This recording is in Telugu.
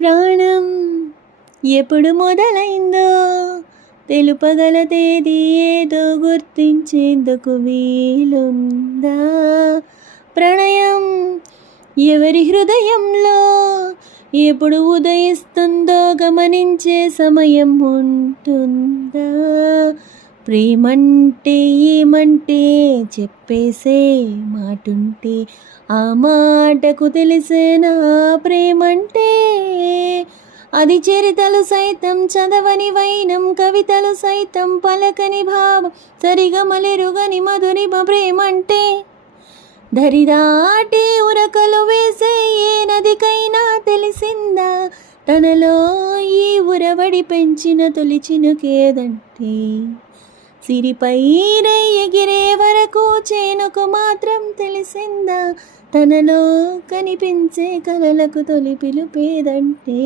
ప్రాణం ఎప్పుడు మొదలైందో తెలుపగల తేదీ ఏదో గుర్తించేందుకు వీలుందా? ప్రణయం ఎవరి హృదయంలో ఎప్పుడు ఉదయిస్తుందో గమనించే సమయం ఉంటుందా? ప్రేమంటే ఏమంటే చెప్పేసే మాటుంటే ఆ మాటకు తెలిసేనా ప్రేమంటే? అది చరితలు సైతం చదవని వైనం, కవితలు సైతం పలకని భావం, సరిగమలెరుగని మధురిమ ప్రేమంటే. దరిదాటి ఉరకలు వేసే ఏ నదికైనా తెలిసిందా తనలో ఈ ఉరవడి పెంచిన తొలి చినుకేదంటే? సిరిపై ఎగిరే వరకు చేనుకు మాత్రం తెలిసిందా తనలో కనిపించే కలలకు తొలి పిలుపేదంటే?